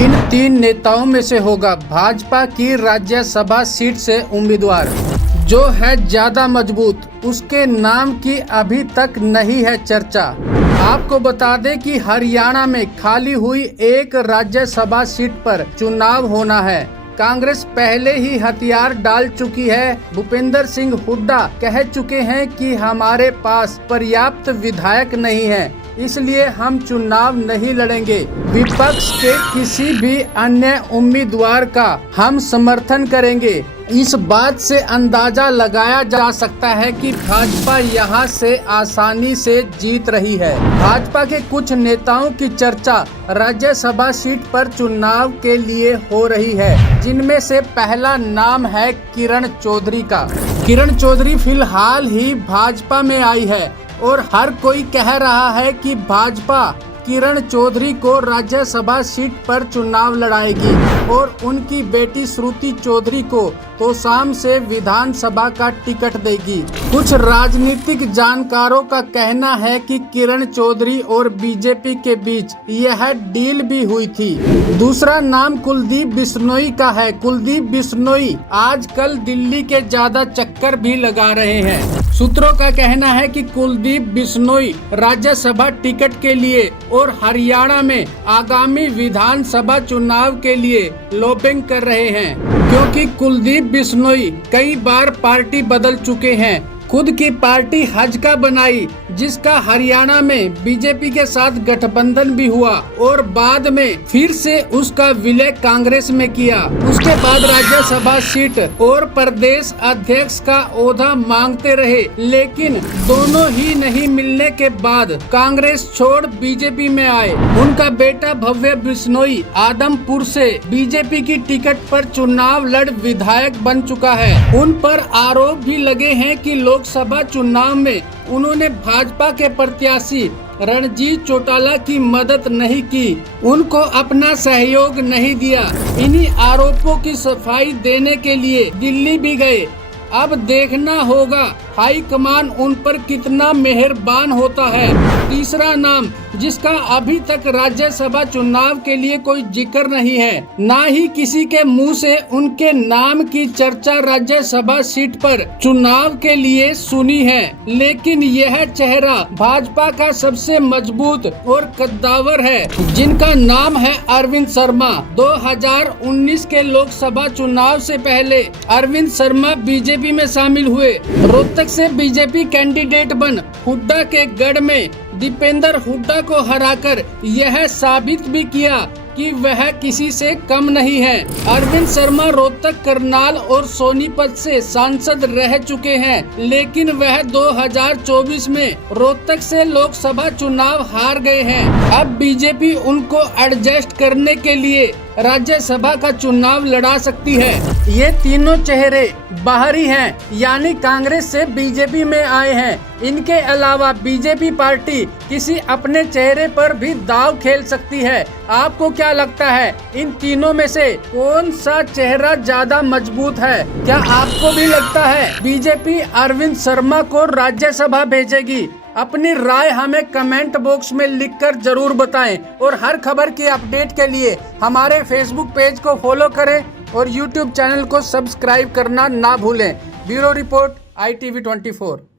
इन तीन नेताओं में से होगा भाजपा की राज्यसभा सीट से उम्मीदवार जो है ज्यादा मजबूत। उसके नाम की अभी तक नहीं है चर्चा। आपको बता दें कि हरियाणा में खाली हुई एक राज्यसभा सीट पर चुनाव होना है। कांग्रेस पहले ही हथियार डाल चुकी है। भूपेंद्र सिंह हुड्डा कह चुके हैं कि हमारे पास पर्याप्त विधायक नहीं है, इसलिए हम चुनाव नहीं लड़ेंगे। विपक्ष के किसी भी अन्य उम्मीदवार का हम समर्थन करेंगे। इस बात से अंदाजा लगाया जा सकता है कि भाजपा यहां से आसानी से जीत रही है। भाजपा के कुछ नेताओं की चर्चा राज्यसभा सीट पर चुनाव के लिए हो रही है, जिनमें से पहला नाम है किरण चौधरी का। किरण चौधरी फिलहाल ही भाजपा में आई है और हर कोई कह रहा है कि भाजपा किरण चौधरी को राज्यसभा सीट पर चुनाव लड़ाएगी और उनकी बेटी श्रुति चौधरी को तोशाम से विधानसभा का टिकट देगी। कुछ राजनीतिक जानकारों का कहना है कि किरण चौधरी और बीजेपी के बीच यह डील भी हुई थी। दूसरा नाम कुलदीप बिश्नोई का है। कुलदीप बिश्नोई आजकल दिल्ली के ज्यादा चक्कर भी लगा रहे हैं। सूत्रों का कहना है कि कुलदीप बिश्नोई राज्यसभा टिकट के लिए और हरियाणा में आगामी विधानसभा चुनाव के लिए लॉबिंग कर रहे हैं, क्योंकि कुलदीप बिश्नोई कई बार पार्टी बदल चुके हैं। खुद की पार्टी हजका बनाई, जिसका हरियाणा में बीजेपी के साथ गठबंधन भी हुआ और बाद में फिर से उसका विलय कांग्रेस में किया। उसके बाद राज्यसभा सीट और प्रदेश अध्यक्ष का ओहदा मांगते रहे, लेकिन दोनों ही नहीं मिलने के बाद कांग्रेस छोड़ बीजेपी में आए। उनका बेटा भव्य बिश्नोई आदमपुर से बीजेपी की टिकट पर चुनाव लड़ विधायक बन चुका है। उन पर आरोप भी लगे हैं कि लोकसभा चुनाव में उन्होंने भाजपा के प्रत्याशी रणजीत चौटाला की मदद नहीं की, उनको अपना सहयोग नहीं दिया। इन्हीं आरोपों की सफाई देने के लिए दिल्ली भी गए। अब देखना होगा हाईकमान उन पर कितना मेहरबान होता है। तीसरा नाम जिसका अभी तक राज्यसभा चुनाव के लिए कोई जिक्र नहीं है, ना ही किसी के मुंह से उनके नाम की चर्चा राज्यसभा सीट पर चुनाव के लिए सुनी है, लेकिन यह चेहरा भाजपा का सबसे मजबूत और कद्दावर है, जिनका नाम है अरविंद शर्मा। 2019 के लोकसभा चुनाव से पहले अरविंद शर्मा बीजेपी में शामिल हुए। रोहतक से बीजेपी कैंडिडेट बन हुड्डा के गढ़ में दीपेंद्र हुड्डा को हराकर यह साबित भी किया कि वह किसी से कम नहीं है। अरविंद शर्मा रोहतक, करनाल और सोनीपत से सांसद रह चुके हैं, लेकिन वह 2024 में रोहतक से लोकसभा चुनाव हार गए हैं। अब बीजेपी उनको एडजस्ट करने के लिए राज्यसभा का चुनाव लड़ा सकती है। ये तीनों चेहरे बाहरी हैं, यानी कांग्रेस से बीजेपी में आए हैं। इनके अलावा बीजेपी पार्टी किसी अपने चेहरे पर भी दांव खेल सकती है। आपको क्या लगता है, इन तीनों में से कौन सा चेहरा ज्यादा मजबूत है? क्या आपको भी लगता है बीजेपी अरविंद शर्मा को राज्यसभा भेजेगी? अपनी राय हमें कमेंट बॉक्स में लिखकर जरूर बताएं और हर खबर की अपडेट के लिए हमारे फेसबुक पेज को फॉलो करें और यूट्यूब चैनल को सब्सक्राइब करना ना भूलें। Bureau report ITV 24।